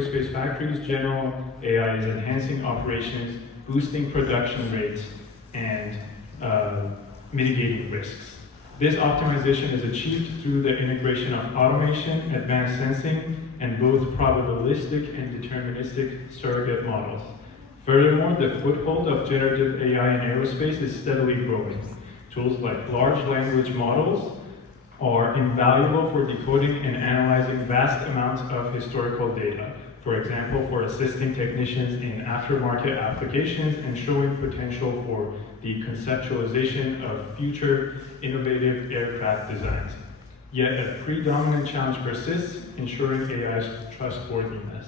aerospace factories, general AI is enhancing operations, boosting production rates, and mitigating risks. This optimization is achieved through the integration of automation, advanced sensing, and both probabilistic and deterministic surrogate models. Furthermore, the foothold of generative AI in aerospace is steadily growing. Tools like large language models are invaluable for decoding and analyzing vast amounts of historical data. For example, for assisting technicians in aftermarket applications and showing potential for the conceptualization of future innovative aircraft designs. Yet a predominant challenge persists, ensuring AI's trustworthiness.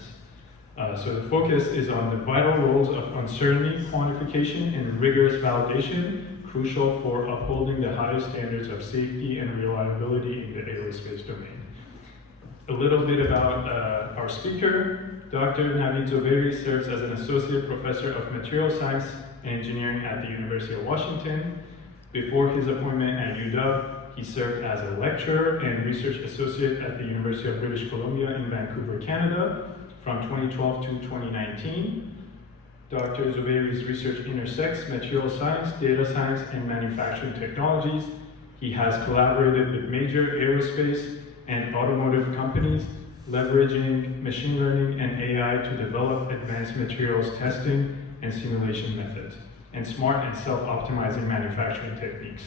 So the focus is on the vital roles of uncertainty, quantification, and rigorous validation, crucial for upholding the highest standards of safety and reliability in the aerospace domain. A little bit about our speaker. Dr. Navid Zobeiry serves as an associate professor of material science and engineering at the University of Washington. Before his appointment at UW, he served as a lecturer and research associate at the University of British Columbia in Vancouver, Canada, from 2012 to 2019. Dr. Zobeiry's research intersects material science, data science, and manufacturing technologies. He has collaborated with major aerospace and automotive companies, leveraging machine learning and AI to develop advanced materials testing and simulation methods, and smart and self-optimizing manufacturing techniques.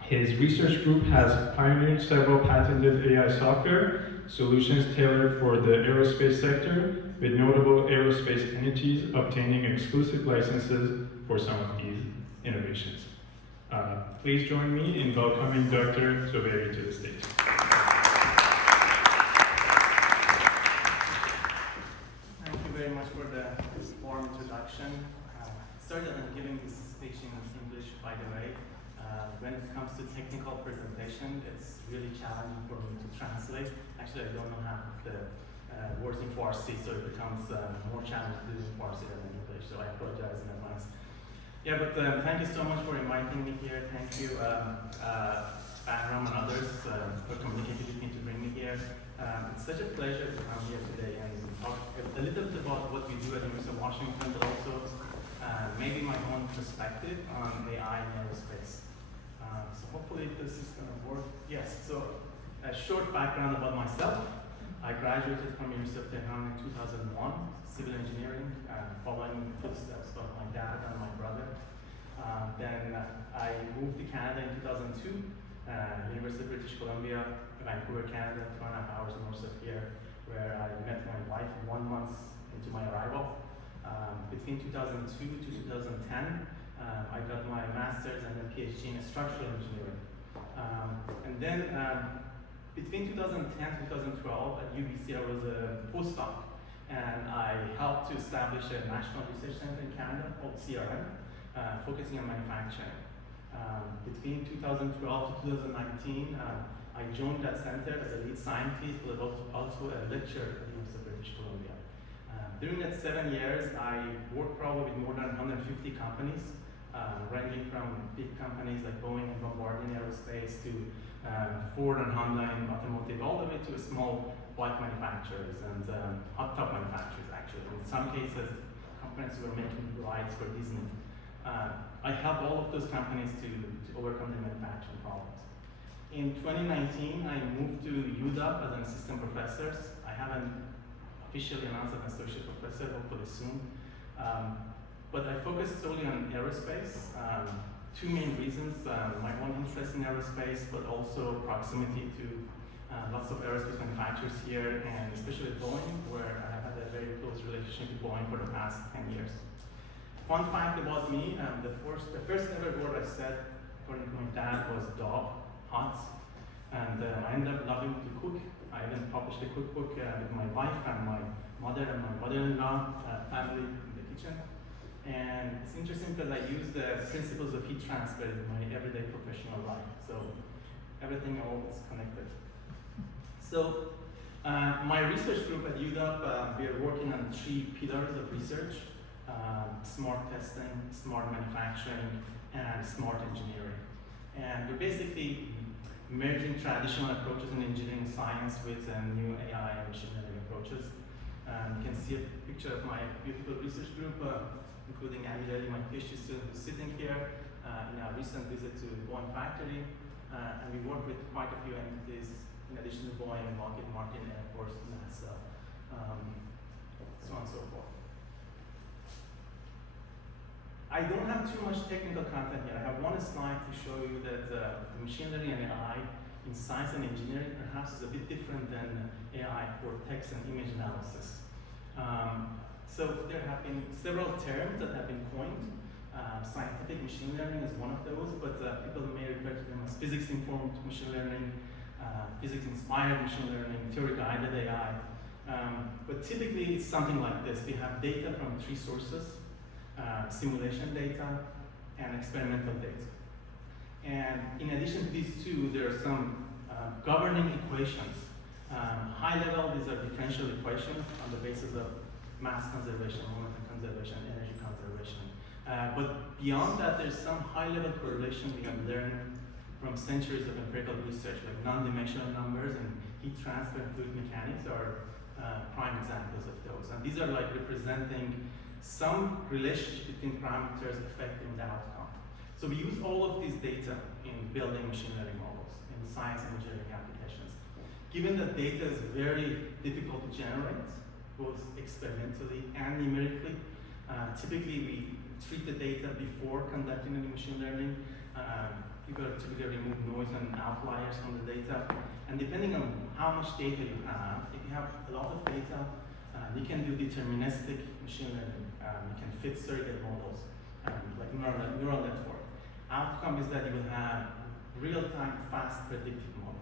His research group has pioneered several patented AI software solutions tailored for the aerospace sector, with notable aerospace entities obtaining exclusive licenses for some of these innovations. Please join me in welcoming Dr. Zobeiry to the stage. Thank you very much for the warm introduction. Sorry that I'm giving this speech in English, by the way. When it comes to technical presentation, it's really challenging for me to translate. Actually, I don't know half of the words in Farsi, so it becomes more challenging to do in Farsi than in English, so I apologize in advance. Yeah, but thank you so much for inviting me here. Thank you, Bahram and others, for communicating with me to bring me here. It's such a pleasure to come here today and talk a little bit about what we do at the University of Washington, but also maybe my own perspective on AI in aerospace. So hopefully this is going to work. Yes, so a short background about myself. I graduated from University of Tehran in 2001, civil engineering, following the footsteps of my dad and my brother. Then I moved to Canada in 2002, University of British Columbia, Vancouver, Canada, 2.5 hours north of here, where I met my wife 1 month into my arrival. Between 2002 to 2010, I got my master's and a PhD in structural engineering. And then between 2010 and 2012 at UBC, I was a postdoc, and I helped to establish a national research center in Canada called CRM, focusing on manufacturing. Between 2012 to 2019, I joined that center as a lead scientist, but also a lecturer at the University of British Columbia. During that 7 years, I worked probably with more than 150 companies, ranging from big companies like Boeing and Bombardier Aerospace to Ford and Honda in automotive, all the way to small bike manufacturers and hot tub manufacturers, actually. In some cases, companies were making rides for Disney. I helped all of those companies to overcome their manufacturing problems. In 2019, I moved to UW as an assistant professor. I haven't officially announced as an associate professor, hopefully soon. But I focused solely on aerospace. Two main reasons, my own interest in aerospace, but also proximity to lots of aerospace manufacturers here, and especially Boeing, where I have had a very close relationship with Boeing for the past 10 years. Fun fact about me, the first ever word I said, according to my dad, was dog, hot, and I ended up loving to cook. I even published a cookbook with my wife and my mother and my mother-in-law, family in the kitchen. And it's interesting because I use the principles of heat transfer in my everyday professional life. So everything all is connected. So my research group at UW, we are working on 3 pillars of research: smart testing, smart manufacturing, and smart engineering. And we're basically merging traditional approaches in engineering science with new AI and machine learning approaches. picture of my beautiful research group, including Navid, my PhD student who's sitting here, in our recent visit to Boeing factory. And we work with quite a few entities, in addition to Boeing, Lockheed Martin, Air Force, NASA, so on and so forth. I don't have too much technical content here. I have one slide to show you that the machine learning and AI in science and engineering perhaps is a bit different than AI for text and image analysis. So there have been several terms that have been coined. Scientific machine learning is one of those, but people may refer to them as physics-informed machine learning, physics-inspired machine learning, theory-guided AI. But typically it's something like this. We have data from three sources: simulation data and experimental data. And in addition to these two, there are some governing equations. High level, these are differential equations on the basis of mass conservation, momentum conservation, energy conservation. But beyond that, there's some high-level correlation we have learned from centuries of empirical research, like non-dimensional numbers and heat transfer and fluid mechanics are prime examples of those. And these are like representing some relationship between parameters affecting the outcome. So we use all of these data in building machine learning models in science and engineering applications. Given that data is very difficult to generate, both experimentally and numerically, typically we treat the data before conducting any machine learning. People typically remove noise and outliers from the data. And depending on how much data you have, if you have a lot of data, you can do deterministic machine learning. You can fit surrogate models, like neural network. Outcome is that you will have real-time, fast predictive models.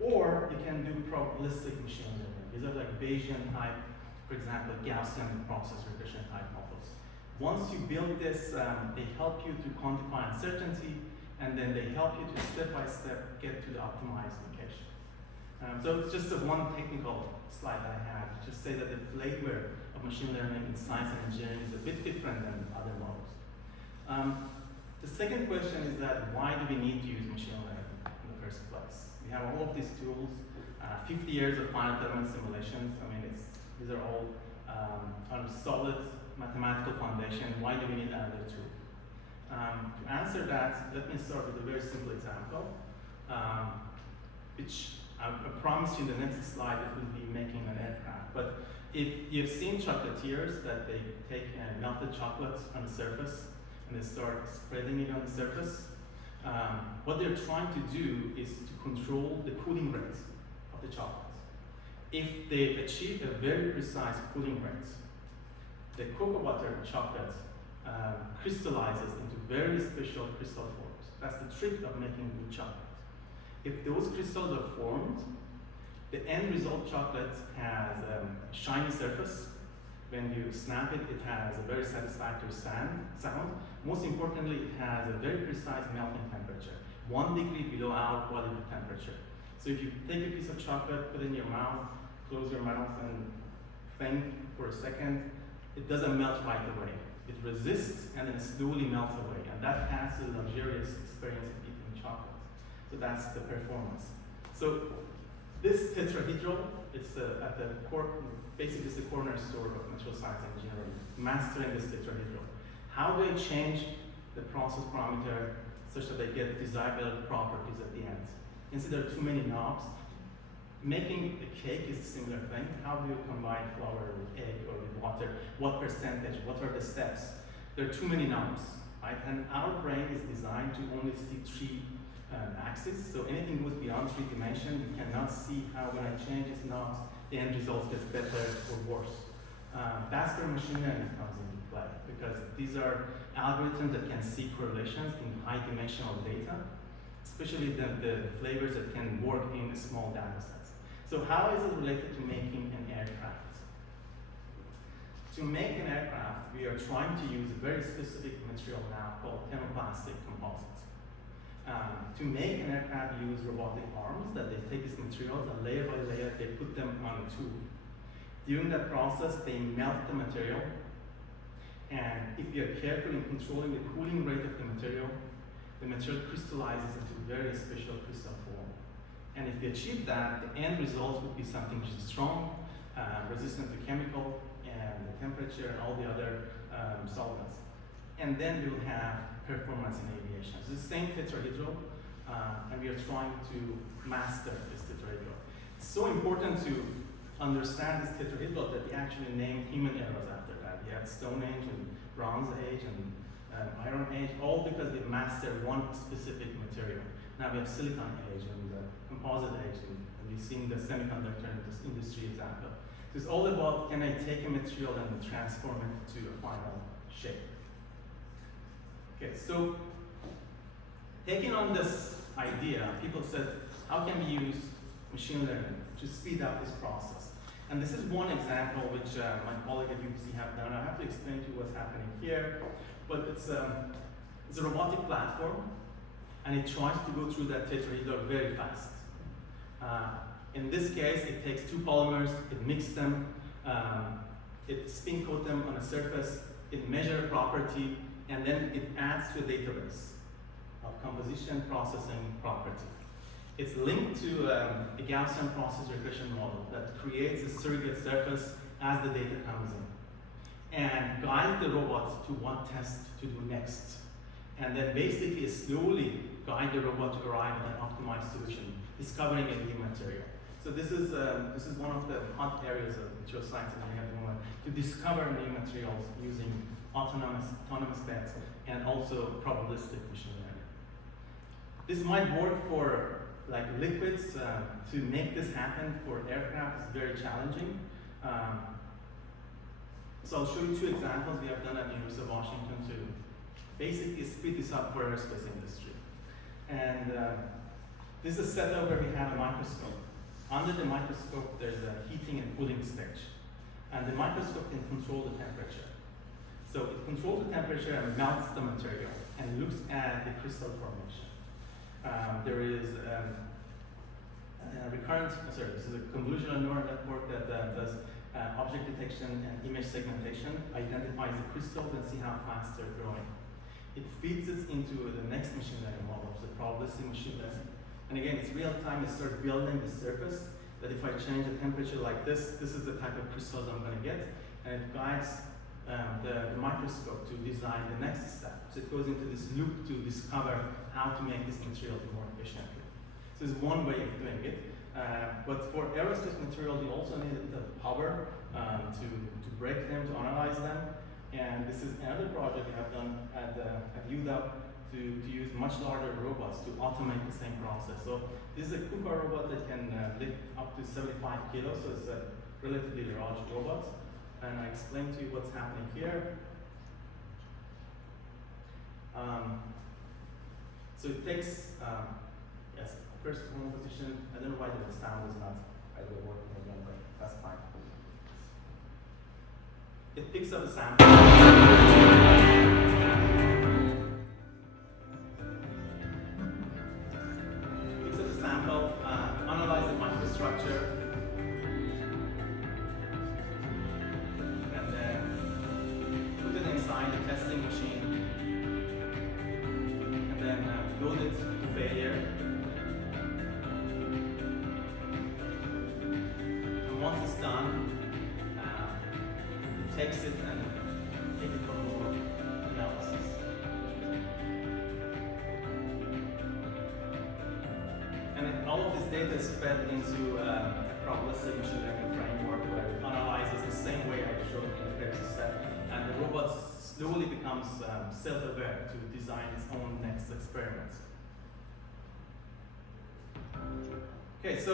Or you can do probabilistic machine learning. These are like Bayesian type, for example, Gaussian process regression type models. Once you build this, they help you to quantify uncertainty, and then they help you to step-by-step get to the optimized location. So it's just one technical slide I had to just say that the flavor of machine learning in science and engineering is a bit different than other models. The second question is that why do we need to use machine learning in the first place? We have all of these tools, 50 years of finite element simulations. I mean, these are all on a solid mathematical foundation. Why do we need another tool? To answer that, let me start with a very simple example, which I promise you in the next slide it will be making an aircraft. But if you've seen chocolatiers that they take melted chocolate on the surface and they start spreading it on the surface, what they're trying to do is to control the cooling rate of the chocolate. If they achieve a very precise cooling rate, the cocoa butter chocolate crystallizes into very special crystal forms. That's the trick of making good chocolate. If those crystals are formed, the end result chocolate has a shiny surface. When you snap it, it has a very satisfactory sound. Most importantly, it has a very precise melting temperature, 1 degree below our body temperature. So if you take a piece of chocolate, put it in your mouth, close your mouth and think for a second, it doesn't melt right away. It resists and then slowly melts away. And that adds to the luxurious experience of eating chocolate. So that's the performance. So this tetrahedral, it's at the core, basically it's the cornerstone of material science engineering, mastering this tetrahedral. How do I change the process parameter such that they get desirable properties at the end? Instead there are too many knobs. Making a cake is a similar thing. How do you combine flour with egg or with water? What percentage? What are the steps? There are too many knobs, right? And our brain is designed to only see three axes. So anything goes beyond 3 dimensions, you cannot see how when I change these knobs, the end result gets better or worse. That's where machine learning comes into play, because these are algorithms that can see correlations in high dimensional data, especially the flavors that can work in small data sets. So how is it related to making an aircraft? To make an aircraft, we are trying to use a very specific material now called thermoplastic composites. To make an aircraft, we use robotic arms that they take these materials and layer by layer, they put them on a tube. During that process, they melt the material. And if you are careful in controlling the cooling rate of the material crystallizes into very special crystal form. And if you achieve that, the end result would be something which is strong, resistant to chemical, and the temperature and all the other solvents. And then we will have performance in aviation. So it's the same tetrahedral, and we are trying to master this tetrahedral. It's so important to understand this tetrahedral that we actually name human eras after that. We have Stone Age and Bronze Age and Iron Age, all because we mastered one specific material. Now we have Silicon Age and Composite Age, and we've seen the semiconductor industry example. So it's all about, can I take a material and transform it to a final shape? Okay, so taking on this idea, people said, how can we use machine learning to speed up this process? And this is one example which my colleague at UBC have done. I have to explain to you what's happening here, but it's a robotic platform, and it tries to go through that tetrahedral very fast. In this case, it takes two polymers, it mixes them, it spin coat them on a surface, it measures property, and then it adds to a database of composition processing property. It's linked to a Gaussian process regression model that creates a surrogate surface as the data comes in, and guides the robot to what test to do next. And then basically slowly guide the robot to arrive at an optimized solution, discovering a new material. So this is one of the hot areas of material science engineering at the moment, to discover new materials using autonomous bets and also probabilistic machine learning. This might work for like liquids. To make this happen for aircraft is very challenging. So I'll show you two examples we have done at the University of Washington to basically speed this up for aerospace industry. And this is a setup where we have a microscope. Under the microscope, there's a heating and cooling stage. And the microscope can control the temperature. So it controls the temperature and melts the material and looks at the crystal formation. There is this is a convolutional neural network that does object detection and image segmentation, identifies the crystals and see how fast they're growing. It feeds it into the next machine learning model, the probabilistic machine learning. And again, it's real time, it starts building the surface, that if I change the temperature like this is the type of crystals I'm gonna get, and it guides the microscope to design the next step. So it goes into this loop to discover how to make this material more efficiently. So it's one way of doing it. But for aerospace materials, you also need the power to break them, to analyze them. And this is another project we have done at UW to use much larger robots to automate the same process. So this is a KUKA robot that can lift up to 75 kilos, so it's a relatively large robot. And I explain to you what's happening here. So it takes, first home position. I don't know why the sound is not either working again, but that's fine. It picks up a sample. Picks up a sample, analyze the microstructure, and then put it inside the testing machine, and then load it to failure. And once it's done, it takes it and take it for more analysis. And all of this data is fed into a probabilistic machine learning framework where it analyzes the same way I showed in the previous step, and the robot slowly becomes self-aware to design its own next experiments. Okay, so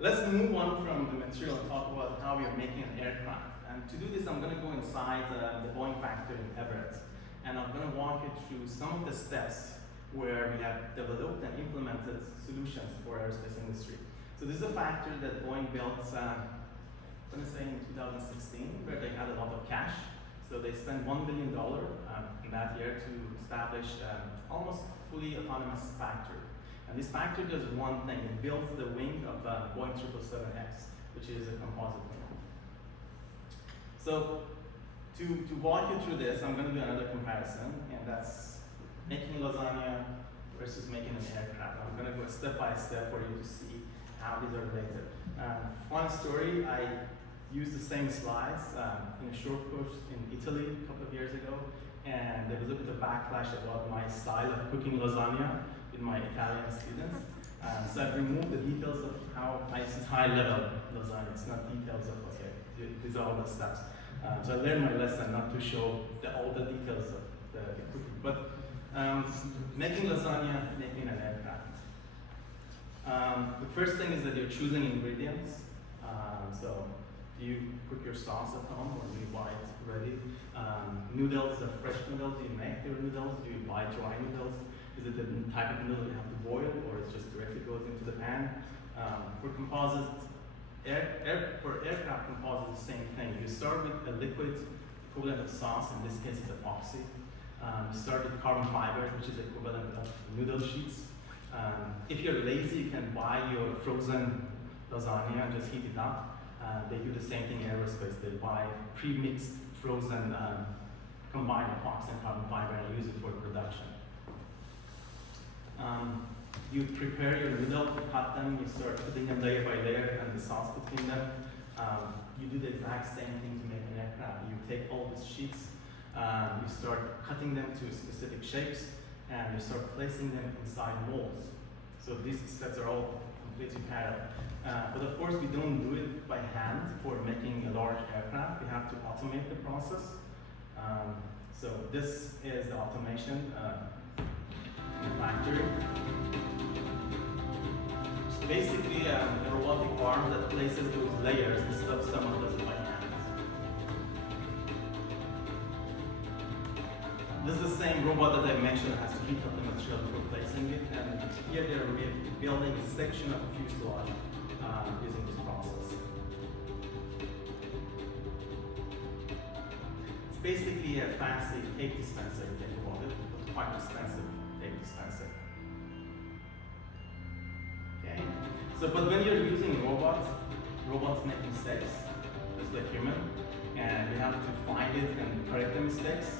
let's move on from the material and talk about how we are making an aircraft. And to do this, I'm going to go inside the Boeing factory in Everett, and I'm going to walk you through some of the steps where we have developed and implemented solutions for aerospace industry. So this is a factory that Boeing built, I'm going to say in 2016, where they had a lot of cash. So they spent $1 billion in that year to establish almost fully autonomous factory. And this factory does one thing: it builds the wing of Boeing 777X, which is a composite wing. So to walk you through this, I'm going to do another comparison, and that's making lasagna versus making an aircraft. I'm going to go step by step for you to see how these are related. Fun story, I used the same slides in a short course in Italy a couple of years ago, and there was a bit of backlash about my style of cooking lasagna with my Italian students. So I've removed the details of how I use high-level lasagna. It's not details of, okay, these are all the steps. So I learned my lesson not to show all the details of the cooking. But making lasagna, making an aircraft. The first thing is that you're choosing ingredients. So do you cook your sauce at home or do you buy it ready? Noodles, the fresh noodles, do you make your noodles? Do you buy dry noodles? Is it the type of noodle you have to boil or it just directly goes into the pan? For composites, for aircraft composites, the same thing. You start with a liquid equivalent of sauce, in this case it's epoxy. You start with carbon fibers, which is equivalent of noodle sheets. If you're lazy, you can buy your frozen lasagna and just heat it up. They do the same thing in aerospace. They buy pre-mixed frozen combined epoxy and carbon fiber and use it for production. You prepare your noodle, you cut them, you start putting them layer by layer and the sauce between them. You do the exact same thing to make an aircraft. You take all these sheets, you start cutting them to specific shapes, and you start placing them inside molds. So these sets are all completely parallel. But of course, we don't do it by hand for making a large aircraft. We have to automate the process. So this is the automation in the factory. It's basically a robotic arm that places those layers instead of someone does it by hand. This is the same robot that I mentioned that has to heat up the material before placing it, and here they're building a section of a fuselage using this process. It's basically a fancy cake dispenser, if you think about it, but quite expensive cake dispenser. Okay. So, but when you're using robots make mistakes, just like human, and you have to find it and correct the mistakes.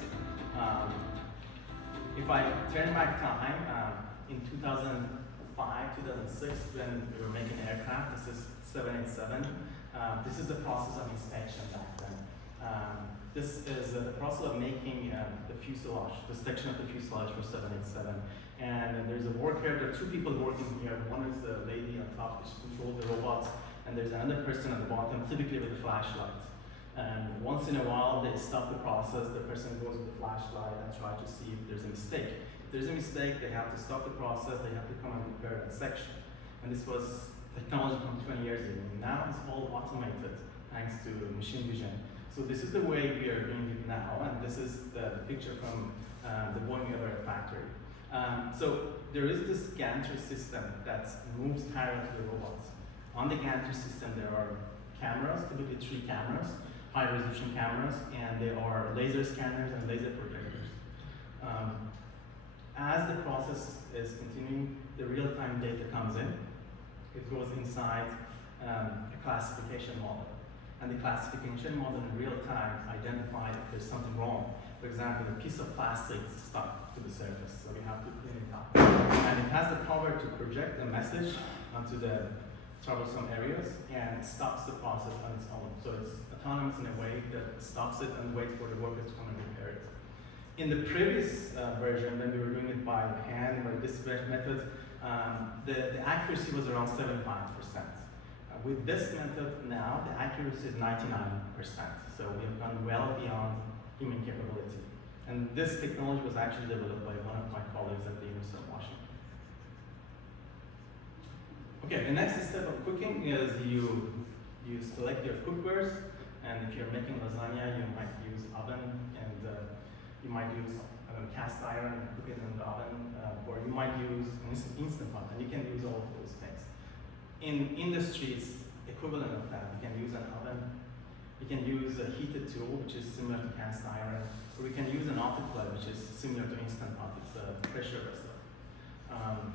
If I turn back time, in 2005, 2006, when we were making aircraft, this is 787, this is the process of inspection back then. This is the process of making the fuselage, the section of the fuselage for 787. And there's a worker, there are two people working here. One is the lady on top, which controls the robots, and there's another person at the bottom, typically with a flashlight. And once in a while, they stop the process, the person goes with the flashlight and try to see if there's a mistake. If there's a mistake, they have to stop the process, they have to come and repair that section. And this was technology from 20 years ago. Now it's all automated, thanks to machine vision. So this is the way we are doing it now, and this is the picture from the Boeing Everett factory. So there is this gantry system that moves parallel to the robots. On the gantry system, there are cameras, typically 3 cameras, high-resolution cameras, and there are laser scanners and laser projectors. As the process is continuing, the real-time data comes in. It goes inside a classification model. And the classification model in real time identifies if there's something wrong. For example, a piece of plastic is stuck to the surface, so we have to clean it up. And it has the power to project a message onto the troublesome areas and stops the process on its own. So it's autonomous in a way that stops it and waits for the workers to come and repair it. In the previous version, when we were doing it by hand or this method, the accuracy was around 75%. With this method now, the accuracy is 99%. So we have gone well beyond human capability. And this technology was actually developed by one of my colleagues at the University of Washington. Okay, the next step of cooking is you select your cookwares, and if you're making lasagna, you might use oven, and you might use cast iron and cook it in the oven, or you might use instant pot, and you can use all of those things. In industries equivalent of that, you can use an oven, you can use a heated tool, which is similar to cast iron, or we can use an autoclave, which is similar to instant pot. It's a pressure vessel.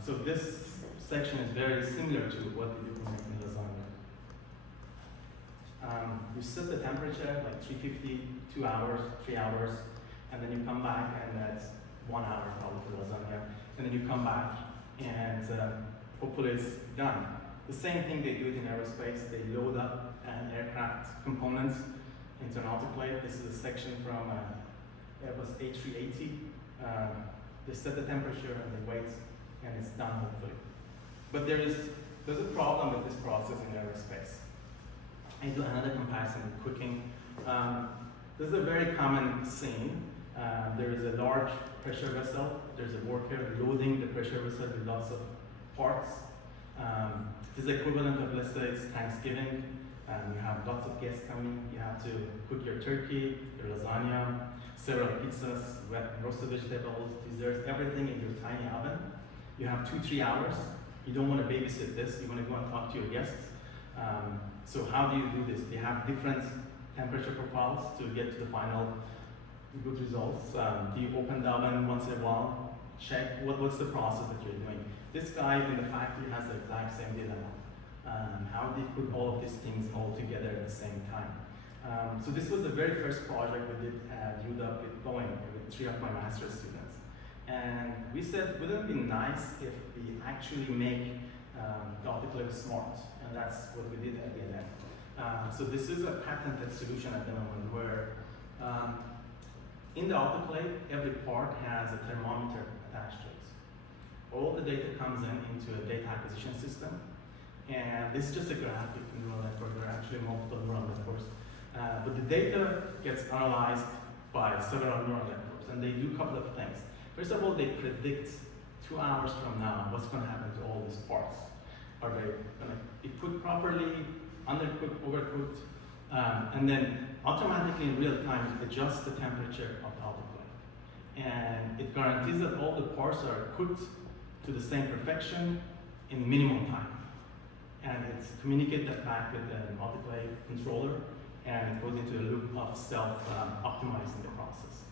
So this section is very similar to what we do for making lasagna. You set the temperature like 350, 2 hours, 3 hours, and then you come back, and that's 1 hour probably for lasagna, and then you come back, and hopefully it's done. The same thing they do it in aerospace. They load up and aircraft components into an autoclave. This is a section from Airbus A380. They set the temperature and they wait, and it's done hopefully. But there's a problem with this process in aerospace. I do another comparison with cooking. This is a very common scene. There is a large pressure vessel. There's a worker loading the pressure vessel with lots of parts. This is equivalent of, let's say, it's Thanksgiving. You have lots of guests coming. You have to cook your turkey, your lasagna, several pizzas, wet roasted vegetables, desserts, everything in your tiny oven. You have 2-3 hours. You don't want to babysit this. You want to go and talk to your guests. So how do you do this? They have different temperature profiles to get to the final good results. Do you open the oven once in a while? Check what's the process that you're doing. This guy in the factory has the exact same dilemma. How do you put all of these things all together at the same time? So this was the very first project we did at UW with Boeing with 3 of my master's students. And we said, wouldn't it be nice if we actually make the autoclave smart? And that's what we did at the end. So this is a patented solution at the moment where in the autoclave, every part has a thermometer attached to it. All the data comes into a data acquisition system. And this is just a graphic neural network. There are actually multiple neural networks. But the data gets analyzed by several neural networks. And they do a couple of things. First of all, they predict 2 hours from now what's going to happen to all these parts. Are they going to be cooked properly, undercooked, overcooked? And then automatically in real time, it adjusts the temperature of the autoclave. And it guarantees that all the parts are cooked to the same perfection in minimum time. And it's communicated that back with the autoclave controller, and it goes into a loop of self-optimizing the process.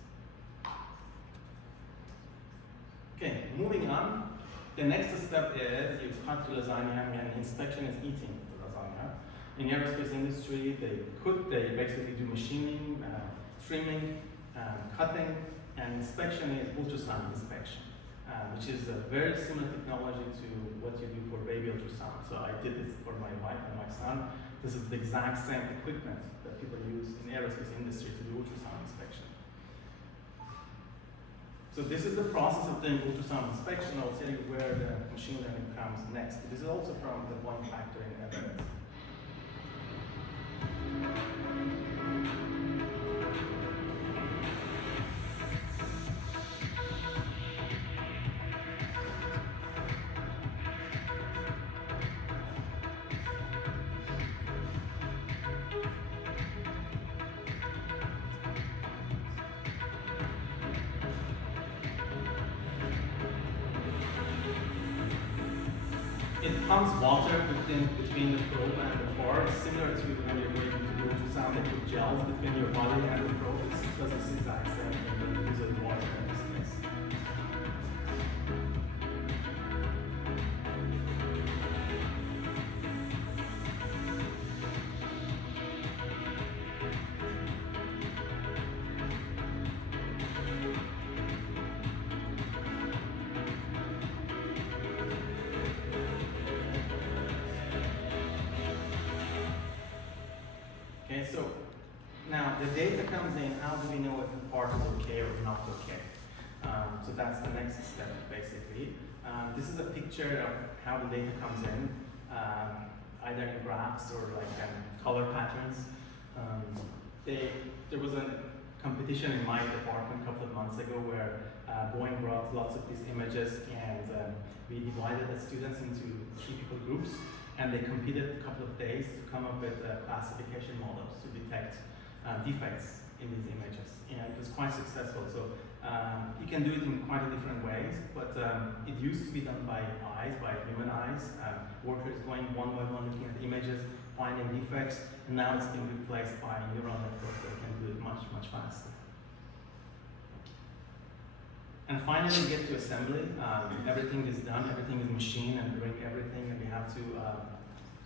Okay, moving on. The next step is you cut the lasagna, and inspection is eating the lasagna. In the aerospace industry, they cook, they basically do machining, trimming, cutting, and inspection is ultrasound inspection, which is a very similar technology to what you do for baby ultrasound. So I did this for my wife and my son. This is the exact same equipment that people use in the aerospace industry to do ultrasound inspection. So this is the process of doing ultrasound inspection. I'll tell you where the machine learning comes next. This is also from the Boeing factory in Navid. It pumps water between the probe and the pore, similar to when you're going to do ultrasound. They put gels between your body and the probe. It does this exact same thing, but it uses water in this case. Okay, so now the data comes in. How do we know if the part is okay or not okay? So that's the next step, basically. This is a picture of how the data comes in, either in graphs or like color patterns. There was a competition in my department a couple of months ago where Boeing brought lots of these images, and we divided the students into 3 people groups. And they competed a couple of days to come up with classification models to detect defects in these images. And it was quite successful. So you can do it in quite a different ways, but it used to be done by eyes, by human eyes. Workers going one by one looking at images, finding defects, and now it's being replaced by neural networks that can do it much, much faster. And finally, we get to assembly. Everything is done, everything is machined, and bring everything, and we have to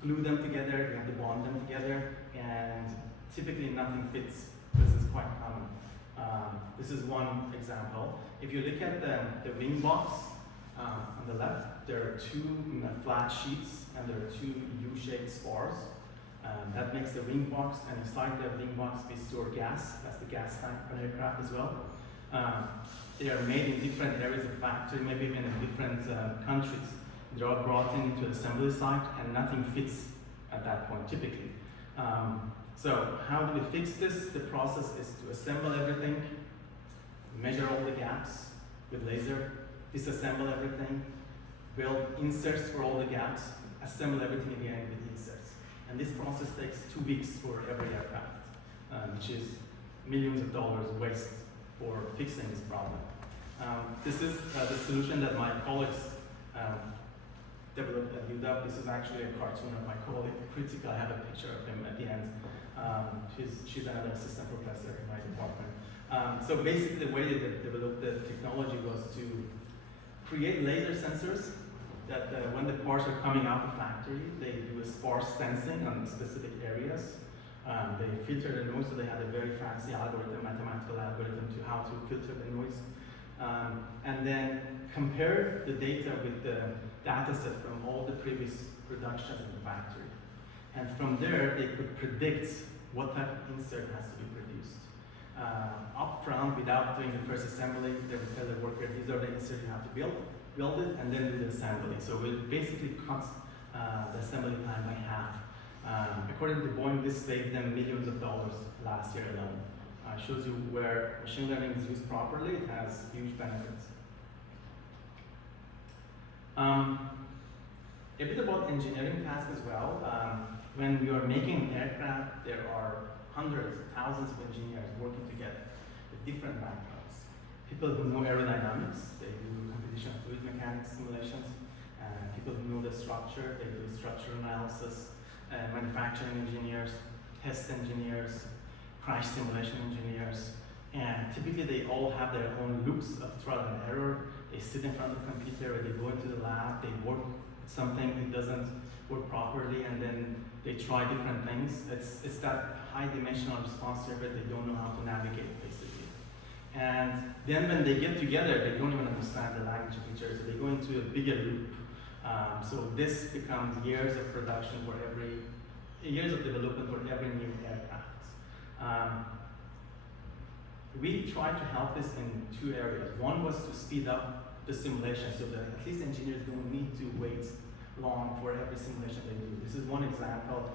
glue them together, we have to bond them together, and typically nothing fits. This is quite common. This is one example. If you look at the wing box on the left, there are 2 flat sheets, and there are 2 U-shaped spars. That makes the wing box, and inside the wing box we store gas. That's the gas tank for the aircraft as well. They are made in different areas of factory, maybe even in different countries. They're all brought into the assembly site, and nothing fits at that point, typically. So how do we fix this? The process is to assemble everything, measure all the gaps with laser, disassemble everything, build inserts for all the gaps, assemble everything again with inserts. And this process takes 2 weeks for every aircraft, which is millions of dollars waste for fixing this problem. This is the solution that my colleagues developed at UW. This is actually a cartoon of my colleague, Kritika. I have a picture of him at the end. She's another assistant professor in my department. So basically the way they developed the technology was to create laser sensors that when the parts are coming out of the factory, they do a sparse sensing on specific areas. They filter the noise, so they had a very fancy algorithm, mathematical algorithm to how to filter the noise. And then compare the data with the data set from all the previous productions in the factory. And from there, they could predict what type of insert has to be produced. Up front, without doing the first assembly, they would tell the worker, these are the inserts you have to build it, and then do the assembly. So it basically cuts the assembly time by half. According to Boeing, this saved them millions of dollars last year alone. Shows you where machine learning is used properly, it has huge benefits. A bit about engineering tasks as well. When you are making an aircraft, there are hundreds, thousands of engineers working together with different backgrounds. People who know aerodynamics, they do computational fluid mechanics simulations. People who know the structure, they do structural analysis. Manufacturing engineers, test engineers, crash simulation engineers, and typically they all have their own loops of trial and error. They sit in front of the computer, or they go into the lab, they work with something that doesn't work properly, and then they try different things. It's that high dimensional response survey they don't know how to navigate, basically. And then when they get together, they don't even understand the language of each other, so they go into a bigger loop. So this becomes years of production for years of development for every new aircraft. We tried to help this in 2 areas. One was to speed up the simulation so that at least engineers don't need to wait long for every simulation they do. This is one example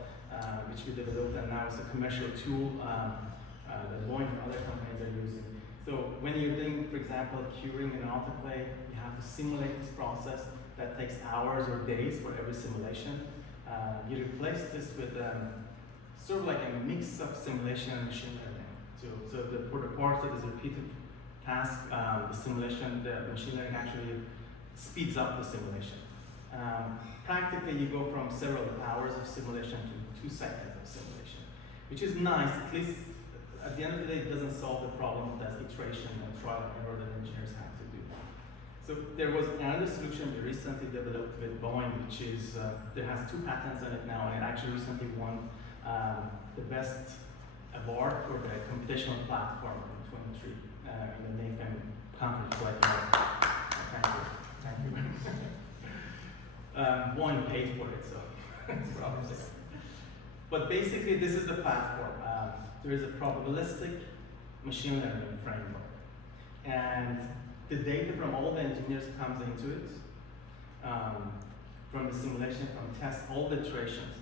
which we developed, and now it's a commercial tool that Boeing and other companies are using. So when you're doing, for example, curing an autoclave, you have to simulate this process. That takes hours or days for every simulation. You replace this with sort of like a mix of simulation and machine learning. For the parts that is a repeated task, the simulation, the machine learning actually speeds up the simulation. Practically, you go from several hours of simulation to 2 seconds of simulation, which is nice. At least at the end of the day, it doesn't solve the problem of that iteration and trial and error that engineers have to do. So there was another solution we recently developed with Boeing, which is, there has 2 patents on it now, and it actually recently won the best award for the computational platform in 23 in the NAFEM conference. So thank you. Boeing paid for it, so it's probably there. But basically, this is the platform. There is a probabilistic machine learning framework, and the data from all the engineers comes into it, from the simulation, from tests, all the iterations.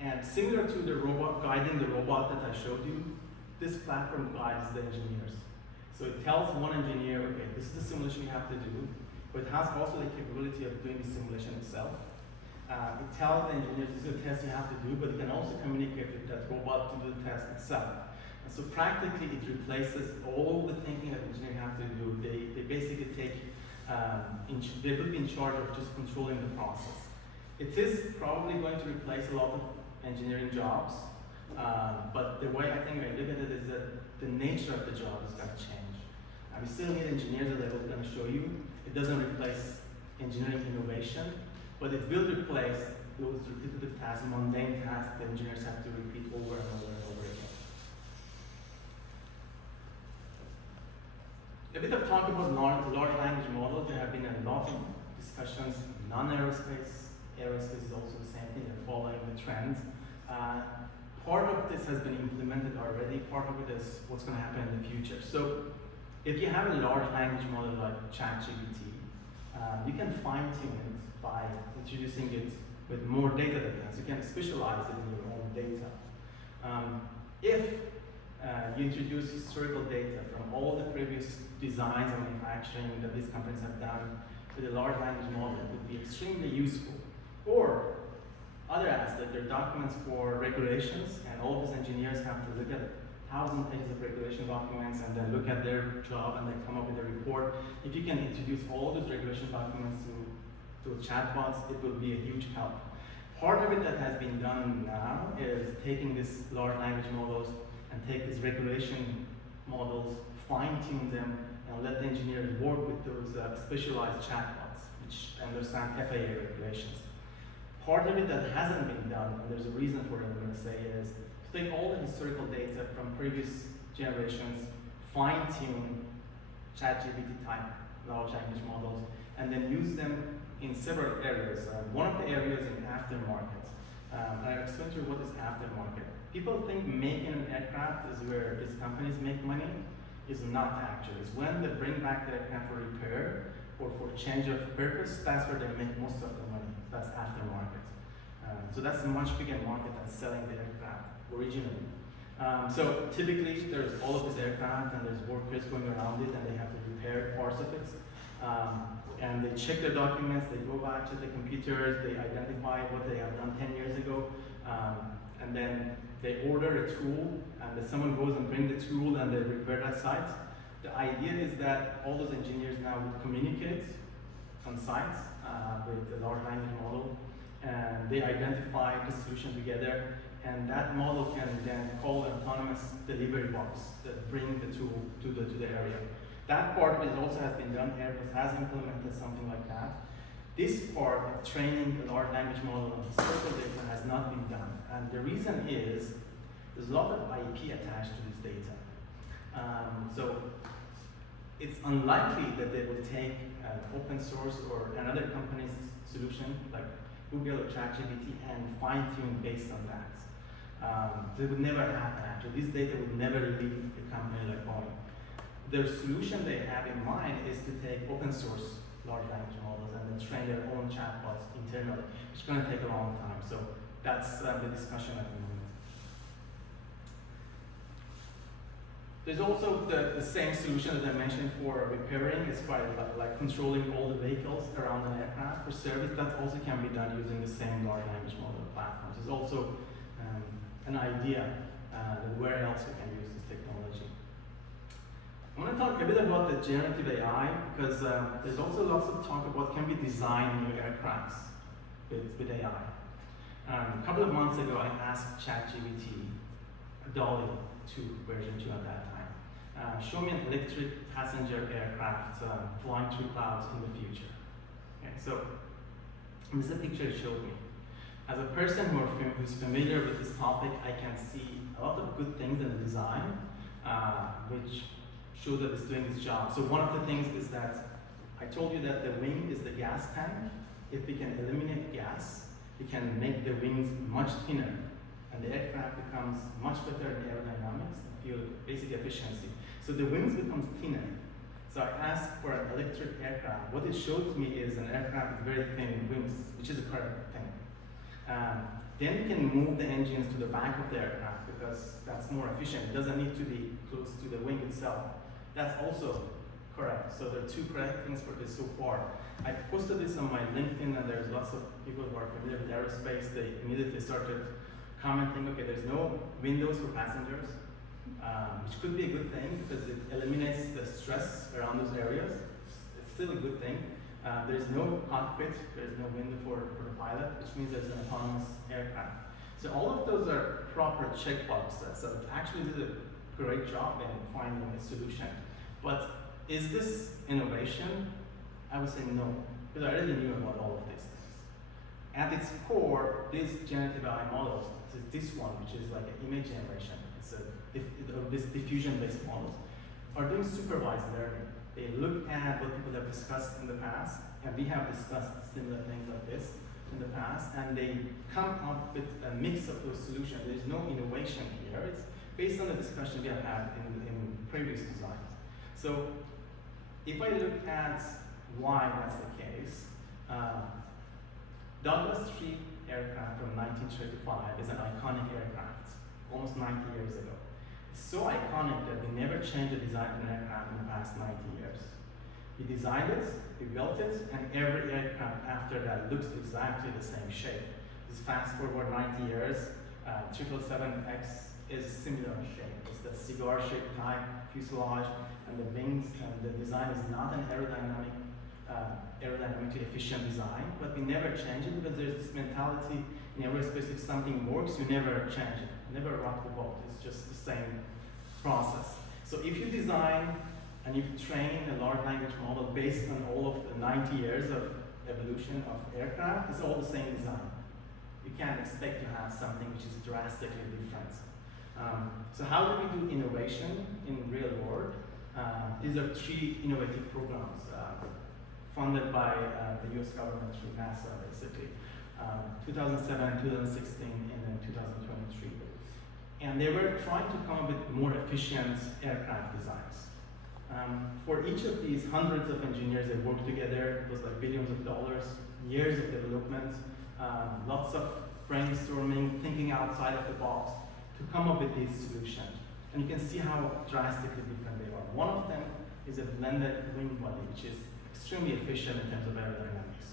And similar to the robot, guiding the robot that I showed you, this platform guides the engineers. So it tells one engineer, okay, this is the simulation you have to do, but it has also the capability of doing the simulation itself. It tells the engineers this is a test you have to do, but it can also communicate with that robot to do the test itself. And so practically it replaces all the thinking that engineers have to do. They basically take, they will be in charge of just controlling the process. It is probably going to replace a lot of engineering jobs, but the way I think I look at it is that the nature of the job is going to change. We still need engineers, as I was going to show you. It doesn't replace engineering innovation, but it will replace those repetitive tasks, mundane tasks that engineers have to repeat over and over and over again. A bit of talk about large language models. There have been a lot of discussions in non-aerospace. Aerospace is also the same thing, they're following the trends. Part of this has been implemented already, part of it is what's going to happen in the future. So if you have a large language model like ChatGPT, you can fine-tune it by introducing it with more data that it has. You can specialize it in your own data. If you introduce historical data from all the previous designs and manufacturing that these companies have done with a large language model, it would be extremely useful. Or other aspect, there are documents for regulations, and all these engineers have to look at 1,000 pages of regulation documents and then look at their job and then come up with a report. If you can introduce all those regulation documents to chatbots, it will be a huge help. Part of it that has been done now is taking these large language models and take these regulation models, fine-tune them, and let the engineers work with those specialized chatbots, which understand FAA regulations. Part of it that hasn't been done, and there's a reason for it, I'm going to say, is to take all the historical data from previous generations, fine-tune ChatGPT type large language models, and then use them in several areas. One of the areas in aftermarket. I'll explain to you what is aftermarket. People think making an aircraft is where these companies make money. Is not actually. It's when they bring back the aircraft for repair or for change of purpose, that's where they make most of the money. That's aftermarket. So that's a much bigger market than selling the aircraft originally. So typically there's all of this aircraft and there's workers going around it and they have to repair parts of it. And they check their documents, they go back to the computers, they identify what they have done 10 years ago, and then they order a tool, and then someone goes and brings the tool and they repair that site. The idea is that all those engineers now would communicate on site with the large language model, and they identify the solution together, and that model can then call an autonomous delivery box that bring the tool to the area. That part is also has been done. Airbus has implemented something like that. This part of training the large language model on historical data has not been done. And the reason is there's a lot of IP attached to this data. So it's unlikely that they will take an open source or another company's solution like Google or ChatGPT and fine-tune based on that. It would never happen actually. This data would never leave a company like Boeing. The solution they have in mind is to take open source large language models and then train their own chatbots internally, which is going to take a long time. So that's the discussion at the moment. There's also the same solution that I mentioned for repairing. It's quite like controlling all the vehicles around an aircraft for service. That also can be done using the same large language model platforms. There's also an idea that where else we can use this technology. I want to talk a bit about the generative AI because there's also lots of talk about can we design new aircrafts with AI. A couple of months ago, I asked ChatGPT, DALL-E 2, version 2 at that time, show me an electric passenger aircraft flying through clouds in the future. Okay, so this is a picture it showed me. As a person who's familiar with this topic, I can see a lot of good things in the design, which show that it's doing its job. So one of the things is that I told you that the wing is the gas tank. If we can eliminate gas, we can make the wings much thinner, and the aircraft becomes much better in aerodynamics and fuel basic efficiency. So the wings becomes thinner. So I asked for an electric aircraft. What it shows me is an aircraft with very thin wings, which is a correct thing. Then we can move the engines to the back of the aircraft because that's more efficient. It doesn't need to be close to the wing itself. That's also correct. So there are two correct things for this so far. I posted this on my LinkedIn, and there's lots of people who are familiar with aerospace. They immediately started commenting, okay, there's no windows for passengers, which could be a good thing because it eliminates the stress around those areas. It's still a good thing. There's no cockpit, there's no window for the pilot, which means there's an autonomous aircraft. So all of those are proper checkboxes. So it actually did a great job in finding a solution. But is this innovation? I would say no, because I already knew about all of these things. At its core, these generative AI models, this one, which is like an image generation, this diffusion-based models, are doing supervised learning. They look at what people have discussed in the past, and we have discussed similar things like this. in the past, and they come up with a mix of those solutions. There's no innovation here. It's based on the discussion we have had in previous designs. So if I look at why that's the case, Douglas Street aircraft from 1935 is an iconic aircraft, almost 90 years ago. It's so iconic that we never changed the design of an aircraft in the past 90 years. We designed it, we built it, and every aircraft after that looks exactly the same shape. Just fast forward 90 years, 777X is similar shape. It's the cigar-shaped type fuselage, and the wings and the design is not an aerodynamically efficient design, but we never change it because there's this mentality in aerospace: if something works, you never change it, never rock the boat. It's just the same process. So if you design and you train a large language model based on all of the 90 years of evolution of aircraft, it's all the same design. You can't expect to have something which is drastically different. So how do we do innovation in real world? These are 3 innovative programs funded by the US government through NASA, basically. 2007, 2016, and then 2023. And they were trying to come up with more efficient aircraft designs. For each of these, hundreds of engineers that worked together. It was like billions of dollars, years of development, lots of brainstorming, thinking outside of the box to come up with these solutions. And you can see how drastically different they are. One of them is a blended wing body, which is extremely efficient in terms of aerodynamics.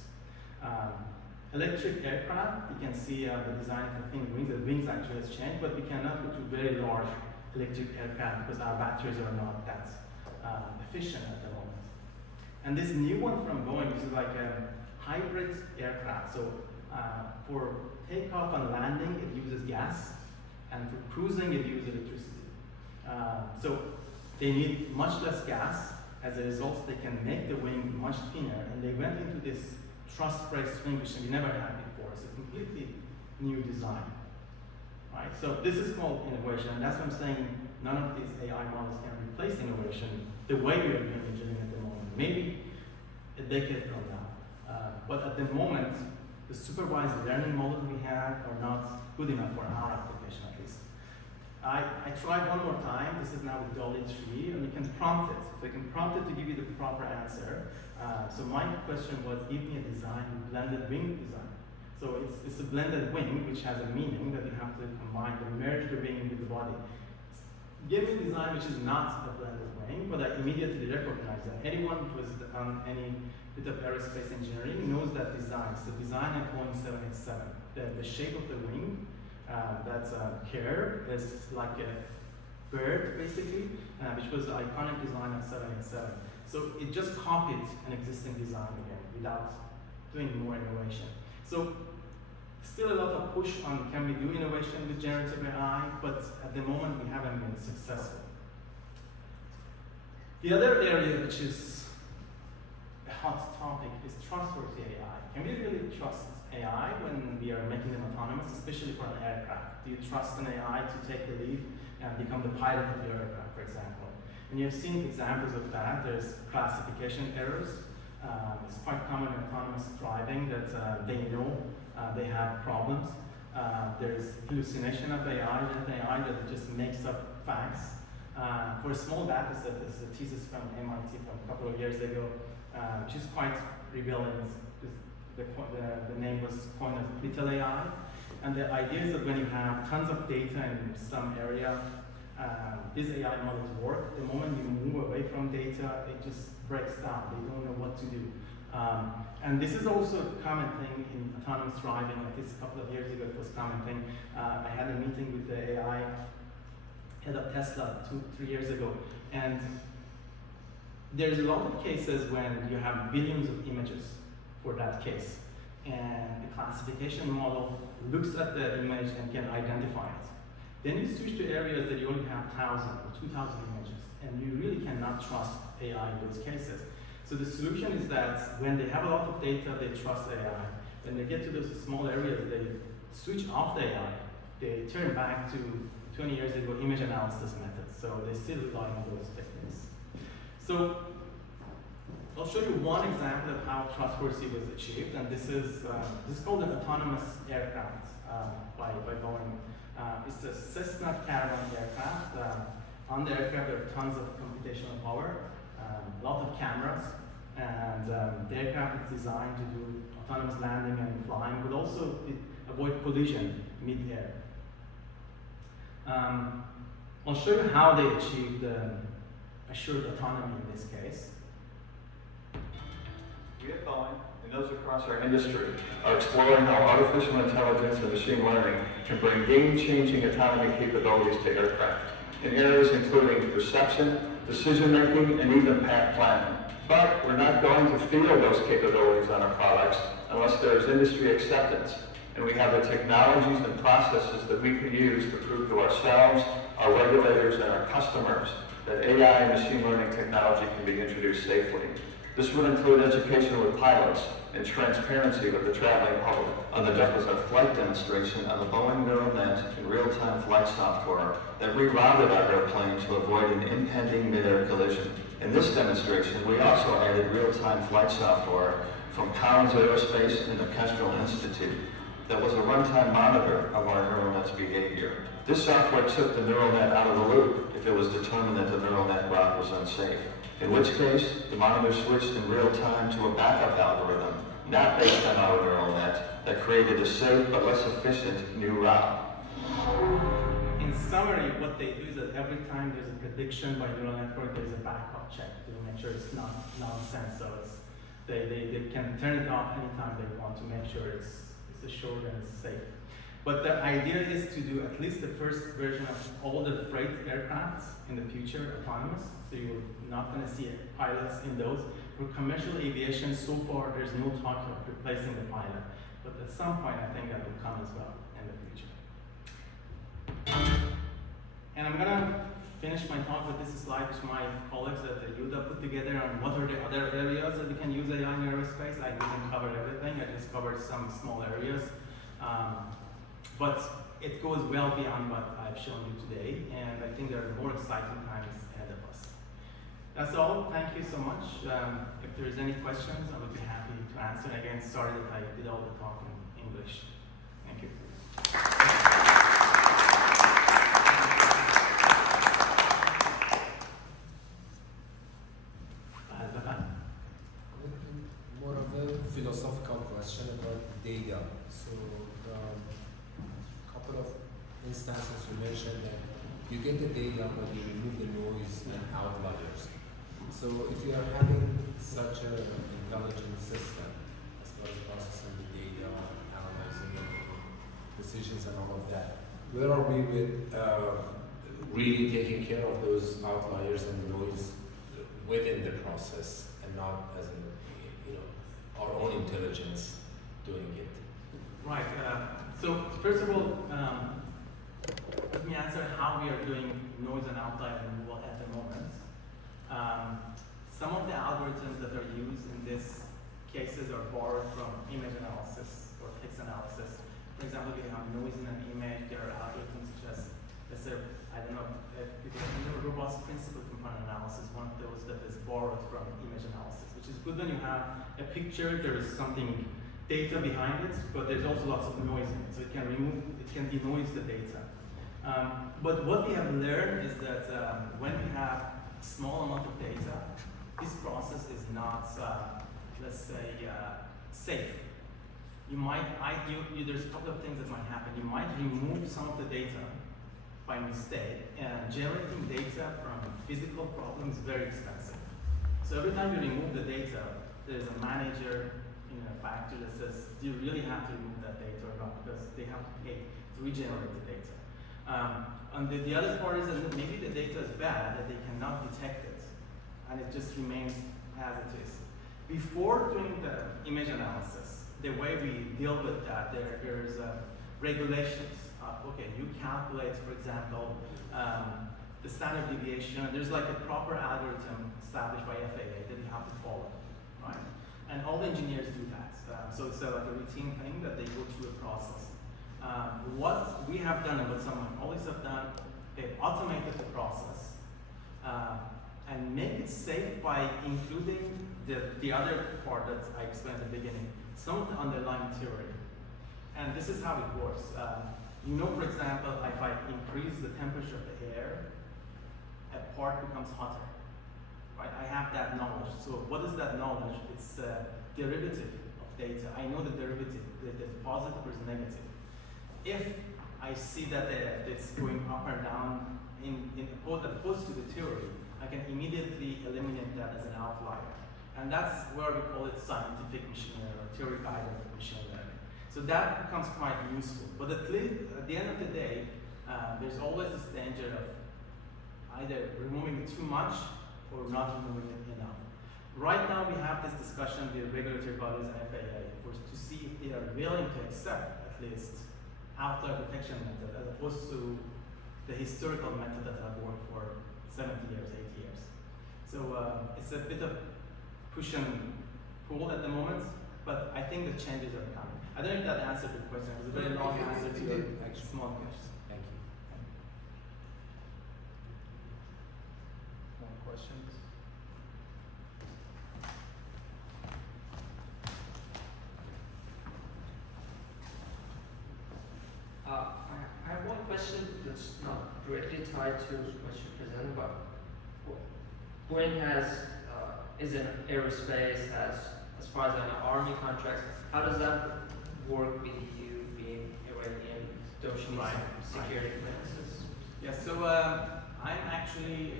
Electric aircraft, you can see the design of the wings. The wings actually has changed, but we cannot go to very large electric aircraft because our batteries are not that efficient at the moment. And this new one from Boeing is like a hybrid aircraft. So for takeoff and landing, it uses gas, and for cruising, it uses electricity. So they need much less gas. As a result, they can make the wing much thinner, and they went into this truss brake swing, which we never had before. It's a completely new design, right? So this is called innovation, and that's what I'm saying. None of these AI models can replace innovation the way we are doing engineering at the moment. Maybe a decade from now, but at the moment, the supervised learning models we have are not good enough for our application, at least. I tried one more time. This is now with Dolly 3, and you can prompt it. So you can prompt it to give you the proper answer. So my question was, give me a design, blended wing design. So it's a blended wing, which has a meaning that you have to combine, to merge the wing with the body. Give me a design which is not a blended wing, but I immediately recognize that. Anyone who has done any bit of aerospace engineering knows that design. So design at Boeing 787, the shape of the wing, that's a curve, is like a bird, basically, which was the iconic design of 787. So it just copied an existing design again without doing more innovation. So still a lot of push on can we do innovation with generative AI, but at the moment we haven't been successful. The other area which is a hot topic is trustworthy AI. Can we really trust AI when we are making them autonomous, especially for an aircraft? Do you trust an AI to take the lead and become the pilot of your aircraft, for example? And you've seen examples of that. There's classification errors. It's quite common in autonomous driving that they know they have problems. There's hallucination of AI, that just makes up facts. For a small data set, this is a thesis from MIT from a couple of years ago, which is quite rebellious. The name was coined as Little AI. And the idea is that when you have tons of data in some area, these AI models work. The moment you move away from data, it just breaks down. They don't know what to do. And this is also a common thing in autonomous driving. Like this a couple of years ago, it was a common thing. I had a meeting with the AI head of Tesla 2-3 years ago. And there's a lot of cases when you have billions of images for that case. And the classification model looks at the image and can identify it. Then you switch to areas that you only have 1,000 or 2,000 images, and you really cannot trust AI in those cases. So the solution is that when they have a lot of data, they trust AI. When they get to those small areas, they switch off the AI. They turn back to 20 years ago image analysis methods. So they still rely on those techniques. So I'll show you one example of how trustworthy was achieved, and this is called an autonomous aircraft by Boeing. It's a Cessna Caravan aircraft. On the aircraft, there are tons of computational power, a lot of cameras, and the aircraft is designed to do autonomous landing and flying, but also avoid collision mid-air. I'll show you how they achieved assured autonomy in this case. We at Boeing, and those across our industry, are exploring how artificial intelligence and machine learning can bring game-changing autonomy capabilities to aircraft in areas including perception, decision-making, and even path planning. But we're not going to field those capabilities on our products unless there is industry acceptance, and we have the technologies and processes that we can use to prove to ourselves, our regulators, and our customers that AI and machine learning technology can be introduced safely. This would include education with pilots and transparency with the traveling public. On the deck was a flight demonstration of a Boeing neural net in real-time flight software that rerouted our airplane to avoid an impending mid-air collision. In this demonstration, we also added real-time flight software from Collins Aerospace and the Kestrel Institute that was a runtime monitor of our neural net's behavior. This software took the neural net out of the loop if it was determined that the neural net route was unsafe, in which case the monitor switched in real time to a backup algorithm, not based on our neural net, that created a safe but less efficient new route. In summary, what they do is that every time there's a prediction by neural network, there's a backup check to make sure it's not nonsense. So they can turn it off anytime they want to make sure it's assured and it's safe. But the idea is to do at least the first version of all the freight aircrafts in the future autonomous. So you're not going to see pilots in those. For commercial aviation, so far there's no talk of replacing the pilot. But at some point, I think that will come as well in the future. And I'm going to finish my talk with this slide, which my colleagues at the SUTA put together on what are the other areas that we can use AI in aerospace. I didn't cover everything, I just covered some small areas. But it goes well beyond what I've shown you today, and I think there are more exciting times ahead of us. That's all. Thank you so much. If there's any questions, I would be happy to answer. And again, sorry that I did all the talk in English. Thank you. More of a philosophical question about data. So, a couple of instances you mentioned that you get the data, but you remove the noise and outliers. So, if you are having such an intelligent system, as far as processing the data, analyzing it, decisions, and all of that, where are we with really taking care of those outliers and noise within the process, and not as in, our own intelligence doing it? Right. So first of all, let me answer how we are doing noise and outlier removal at the moment. Some of the algorithms that are used in these cases are borrowed from image analysis or text analysis. For example, if you have noise in an image, there are algorithms such as, let's say, I don't know, if you have robust principal component analysis, one of those that is borrowed from image analysis, which is good when you have a picture, there is something data behind it, but there's also lots of noise in it, so it can denoise the data. But what we have learned is that when we have a small amount of data, this process is not, let's say, safe. You might, there's a couple of things that might happen. You might remove some of the data by mistake, and generating data from physical problems is very expensive. So every time you remove the data, there's a manager in a factory that says, do you really have to remove that data or not? Because they have to pay to regenerate the data. And the other part is that maybe the data is bad, that they cannot detect it, and it just remains as it is. Before doing the image analysis, the way we deal with that, there's regulations. Okay, you calculate, for example, the standard deviation. There's like a proper algorithm established by FAA that you have to follow, right? And all the engineers do that. So it's like a routine thing that they go through a process. What we have done and what some of my colleagues have done, they've automated the process and make it safe by including the other part that I explained at the beginning, some of the underlying theory. And this is how it works. You know, for example, if I increase the temperature of the air, a part becomes hotter, right? I have that knowledge. So what is that knowledge? It's a derivative of data. I know the derivative, that there's positive or negative. If I see that it's going up or down opposed to the theory, I can immediately eliminate that as an outlier. And that's where we call it scientific machine learning or theory-guided machine learning. So that becomes quite useful. But at the end of the day, there's always this danger of either removing it too much or not removing it enough. Right now, we have this discussion with regulatory bodies and FAA to see if they are willing to accept at least outlier detection method as opposed to the historical method that have worked for 70 years, 80 years. So it's a bit of push and pull at the moment, but I think the changes are coming. I don't know if that answered your question. It was a very long answer to your small question. Thank you. More questions? I have one question that's not directly tied to what you presented, but Boeing is in aerospace, as far as I know, Army contracts. How does that work with you being Iranian? Don't you need some security clearances? Yeah, so I'm actually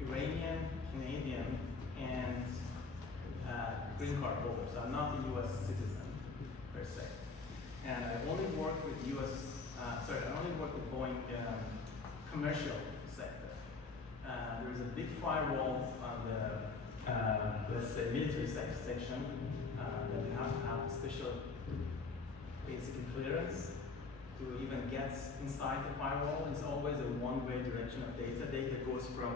Iranian, Canadian, and green card holder, so I'm not a US citizen per se. And I only work with I only work with Boeing commercial sector. There's a big firewall on the, let's say, military section that you have to have a special basically clearance to even get inside the firewall. It's always a one-way direction of data. Data goes from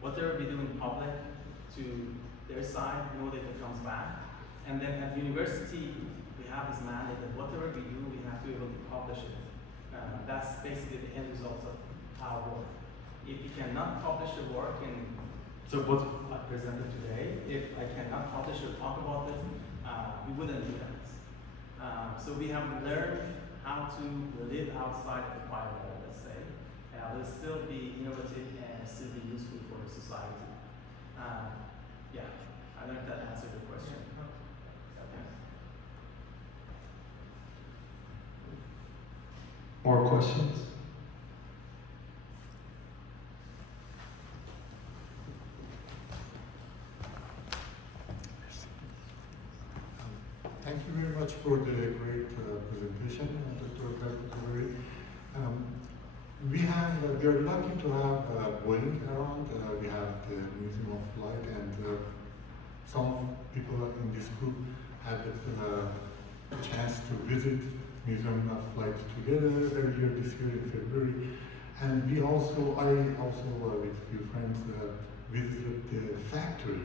whatever we do in public to their side, no data comes back. And then at university, we have this mandate that whatever we do, we have to be able to publish it. That's basically the end result of our work. If you cannot publish your work, and so what I presented today, if I cannot publish or talk about it, we wouldn't do that. So we have learned how to live outside of the firewall, let's say, but still be innovative and still be useful for society. Yeah, I don't know if that answered the question. Okay. More questions? Thank you very much for the great presentation, Dr. Zobeiry. We are lucky to have Boeing around. We have the Museum of Flight, and some people in this group had the chance to visit Museum of Flight together earlier this year in February. And I also with a few friends visited the factory.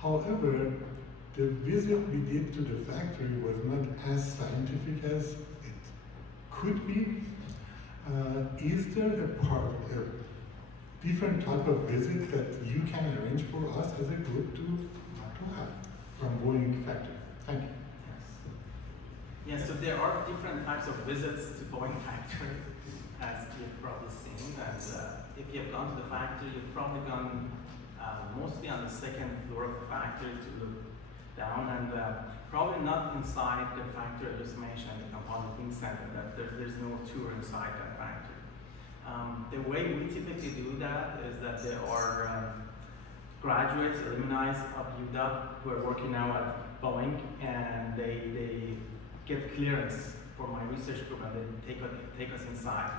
However, the visit we did to the factory was not as scientific as it could be. Is there a different type of visit that you can arrange for us as a group to have from Boeing factory? Thank you. Yes, so there are different types of visits to Boeing factory, as you've probably seen. And if you have gone to the factory, you've probably gone mostly on the second floor of the factory to look down, and probably not inside the factory. I just mentioned the compositing center, that there's no tour inside that factory. The way we typically do that is that there are graduates, alumni of UW who are working now at Boeing, and they get clearance for my research group, and they take us inside.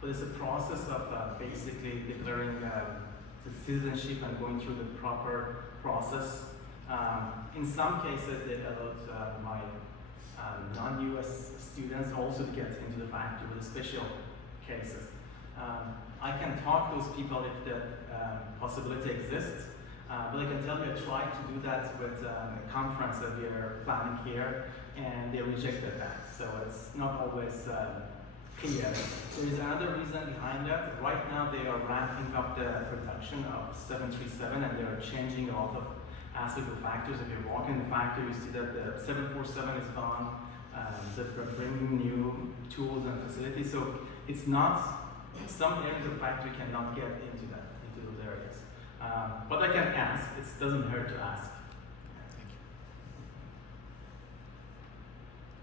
But it's a process of basically declaring the citizenship and going through the proper process. In some cases, they allowed my non-US students also to get into the factory with special cases. I can talk to those people if the possibility exists, but I can tell you I tried to do that with a conference that we are planning here, and they rejected that. So it's not always Yes. There is another reason behind that. Right now they are ramping up the production of 737 and they are changing a lot of aspects of factors. If you walk in the factory, you see that the 747 is gone, that they're bringing new tools and facilities. So it's not, some areas of the factory cannot get into those areas. But I can ask, it doesn't hurt to ask. Thank you.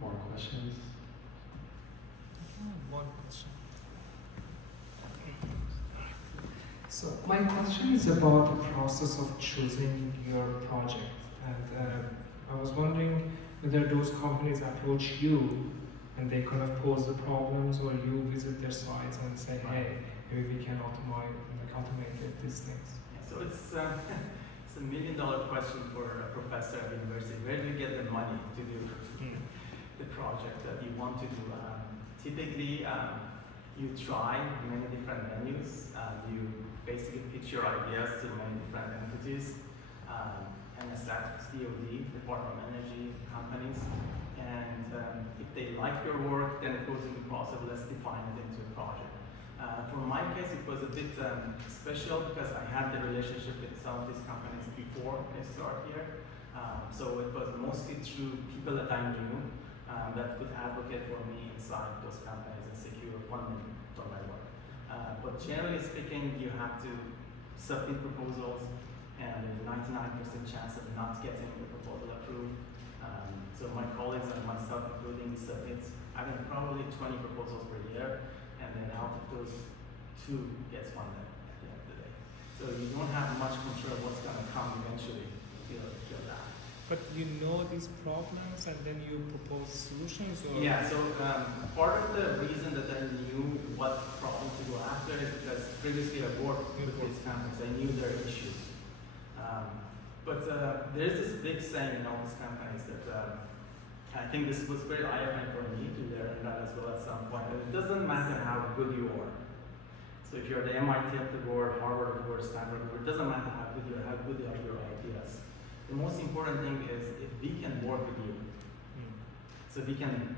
More questions? One question. So my question is about the process of choosing your project, and I was wondering whether those companies approach you and they kind of pose the problems, or you visit their sites and say, hey, maybe we can automate these things. So it's a $1 million question for a professor at university. Where do you get the money to do the project that you want to do? Typically, you try many different venues. You basically pitch your ideas to many different entities, NSF, DOD, Department of Energy, companies. And if they like your work, then it goes into the process. Let's define it into a project. For my case, it was a bit special because I had the relationship with some of these companies before I started here. So it was mostly through people that I knew that could advocate for me inside those companies and secure funding for my work. But generally speaking, you have to submit proposals, and there's a 99% chance of not getting the proposal approved. So my colleagues and myself, including, submit, I mean, probably 20 proposals per year, and then out of those, 2 gets funded at the end of the day. So you don't have much control of what's going to come eventually if you feel that. But you know these problems and then you propose solutions? Or? Yeah, so part of the reason that I knew what problem to go after is because previously I worked with these companies. I knew their issues. But there's this big saying in all these companies that I think this was very eye-opening for me to learn that as well at some point. It doesn't matter how good you are. So if you're the MIT of the world, Harvard of the world, Stanford of the world, it doesn't matter how good you are, how good are your ideas. The most important thing is if we can work with you. So if we can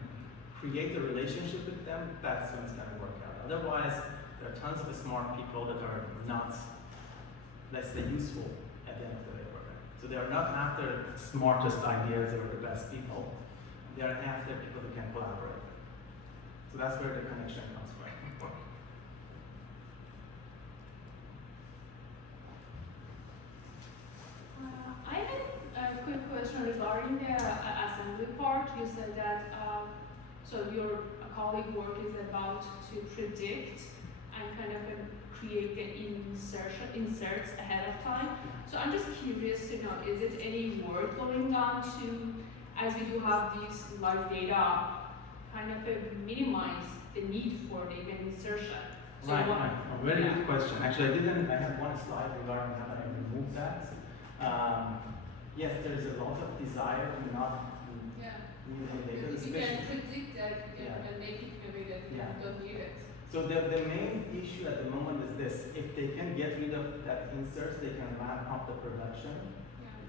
create a relationship with them, that's when it's going to work out. Otherwise, there are tons of smart people that are not, let's say, useful at the end of the day. So they are not after the smartest ideas or the best people. They are after people who can collaborate. So that's where the connection comes from. I have a quick question regarding the assembly part. You said that so your colleague work is about to predict and kind of create the inserts ahead of time. So I'm just curious to know, is it any work going on to, as we do have these live data, kind of minimize the need for data insertion? So Right. A very good question. Actually, I had one slide regarding how I removed that. Yes, there is a lot of desire to not need any data. If you can predict that, you can make it in a way that you don't need it. So the main issue at the moment is this: if they can get rid of that inserts, they can ramp up the production.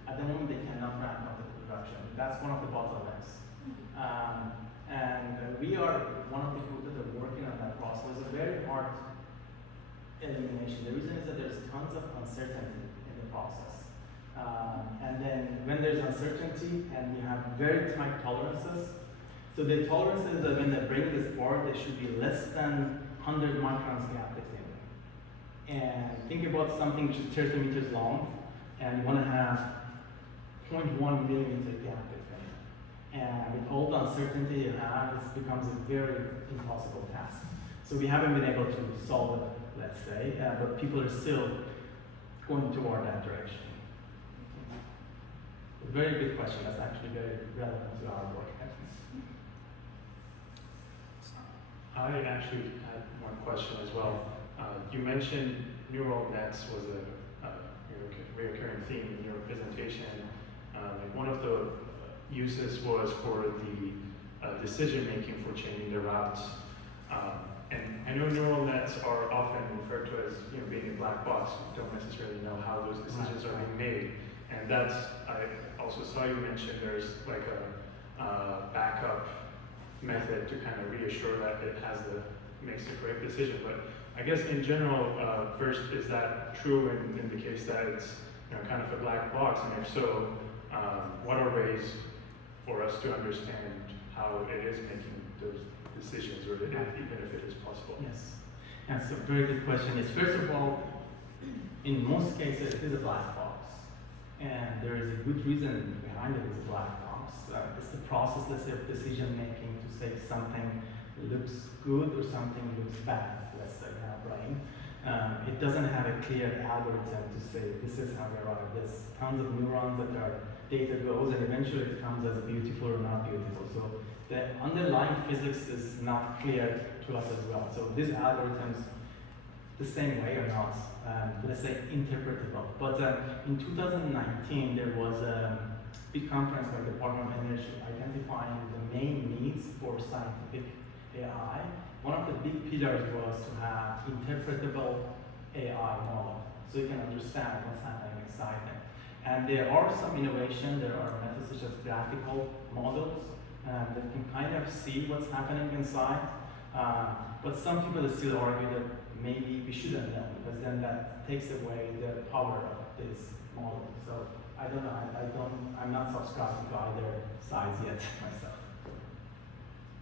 At the moment, they cannot ramp up the production. That's one of the bottlenecks. And we are one of the groups that are working on that process. It's a very hard elimination. The reason is that there's tons of uncertainty in the process. And then when there's uncertainty and you have very tight tolerances, so the tolerances that when they bring this part, they should be less than 100 microns gap between them. And think about something which is 30 meters long, and you want to have 0.1 millimeter gap between them. And with all the uncertainty you have, this becomes a very impossible task. So we haven't been able to solve it, let's say, but people are still going toward that direction. A very good question. That's actually very relevant to our work. I actually had one question as well. You mentioned neural nets was a recurring theme in your presentation. One of the uses was for the decision making for changing the routes. And I know neural nets are often referred to as being a black box. You don't necessarily know how those decisions are being made. And that's, I also saw you mention there's like a backup method to kind of reassure that it makes the correct decision. But I guess in general, first, is that true in the case that it's kind of a black box? And if so, what are ways for us to understand how it is making those decisions, or even if it is possible? Yes, that's a very good question. Is first of all, in most cases, it is a black box, and there is a good reason behind it is a black box. It's the process, let's say, of decision making to say something looks good or something looks bad, let's say, in our brain. It doesn't have a clear algorithm to say this is how we arrive. There's tons of neurons that our data goes, and eventually it comes as beautiful or not beautiful. So the underlying physics is not clear to us as well. So these algorithms, the same way, are not, let's say, interpretable. But in 2019, there was a big conference by the Department of Energy identifying the main needs for scientific AI. One of the big pillars was to have interpretable AI model, so you can understand what's happening inside them. And there are some innovation. There are methods such as graphical models that can kind of see what's happening inside. But some people still argue that maybe we shouldn't know, because then that takes away the power of this model. So I don't know. I'm not subscribing to either sides yet myself.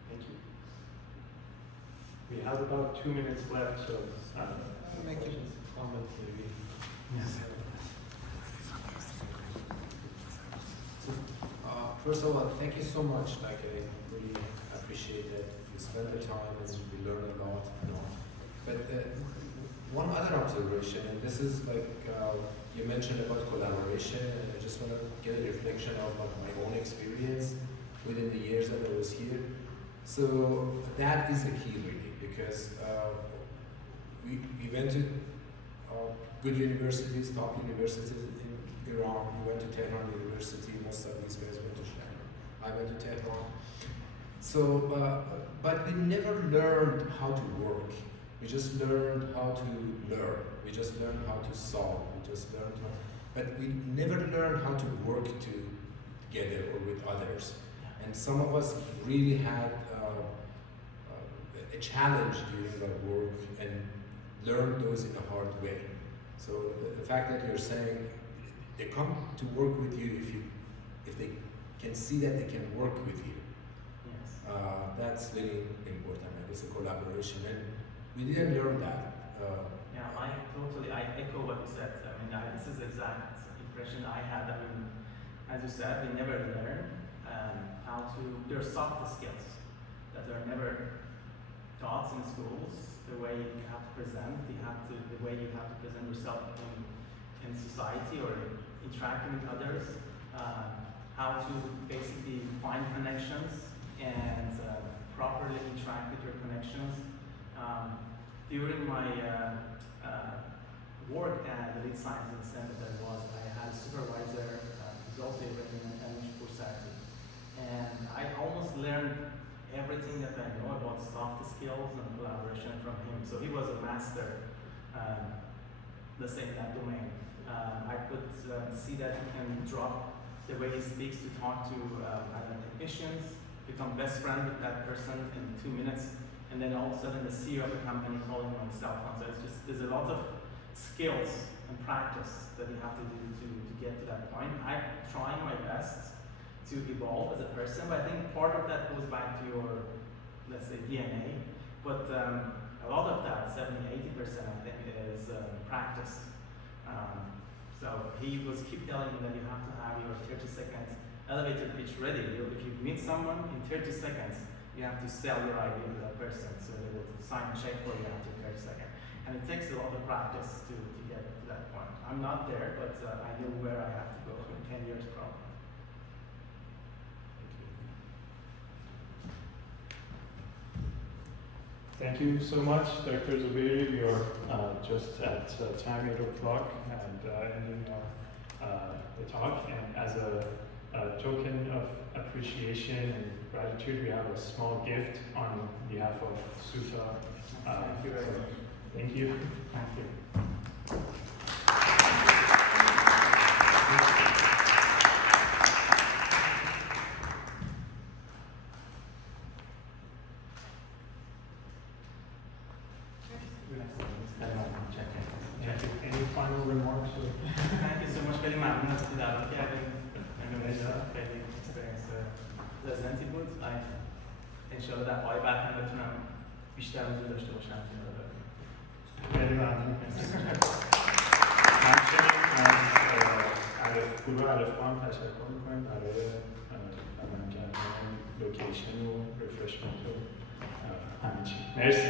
Thank you. We have about 2 minutes left, so I'll make a comment maybe. Yes. So, first of all, thank you so much. Like, I really appreciate it. You spend the time and we learn a lot. But one other observation, and this is like you mentioned about collaboration, and I just want to get a reflection of like, my own experience within the years that I was here. So that is the key, really, because we went to good universities, top universities in Iran. We went to Tehran University. Most of these guys went to Shanghai. I went to Tehran. So, but we never learned how to work. We just learned how to learn. We just learned how to solve. We just learned how, but we never learned how to work together or with others. And some of us really had a challenge during our work and learned those in a hard way. So the fact that you're saying they come to work with you if they can see that they can work with you, Yes. that's really important. And it's a collaboration, and we didn't learn that. Yeah, I echo what you said. I mean, this is the exact impression I had. I mean, as you said, we never learn how to. There are soft skills that are never taught in schools. The way you have to present, the way you have to present yourself in society or interacting with others. How to basically find connections and properly interact with your connections. During my work at the Lead Science Center, I had a supervisor who's also Iranian and Pursati. And I almost learned everything that I know about soft skills and collaboration from him. So he was a master, let's say, in that domain. I could see that he can drop the way he speaks to talk to other technicians, become best friend with that person in 2 minutes, and then all of a sudden the CEO of the company calling him on his cell phone. So it's just, there's a lot of skills and practice that you have to do to get to that point. I'm trying my best to evolve as a person, but I think part of that goes back to your, let's say, DNA. But a lot of that, 70-80%, I think, is practice. So he was keep telling me that you have to have your 30-second elevator pitch ready. If you meet someone in 30 seconds, you have to sell your idea to that person, so they will sign a check for you after 30 seconds. And it takes a lot of practice to get to that point. I'm not there, but I know where I have to go in 10 years probably. Thank you so much, Dr. Zobeiry. We are just at time 8 o'clock and ending the talk. And as a token of appreciation and gratitude, we have a small gift on behalf of SUTA. Thank you very much. Thank you. Thank you. final remarks? Or? Thank you so much. خیلی ممنون از اینکه دعوت کردیم. خیلی اکسپریانس پلزنتی بود. انشاءالله دفعه‌های بعد هم بتونم بیشتر حضور داشته باشم. خیلی ممنون. همچنین از گروه الفبا هم تشکر می‌کنیم برای فراهم کردن لوکیشن و رفرشمنت و همه چی. مرسی.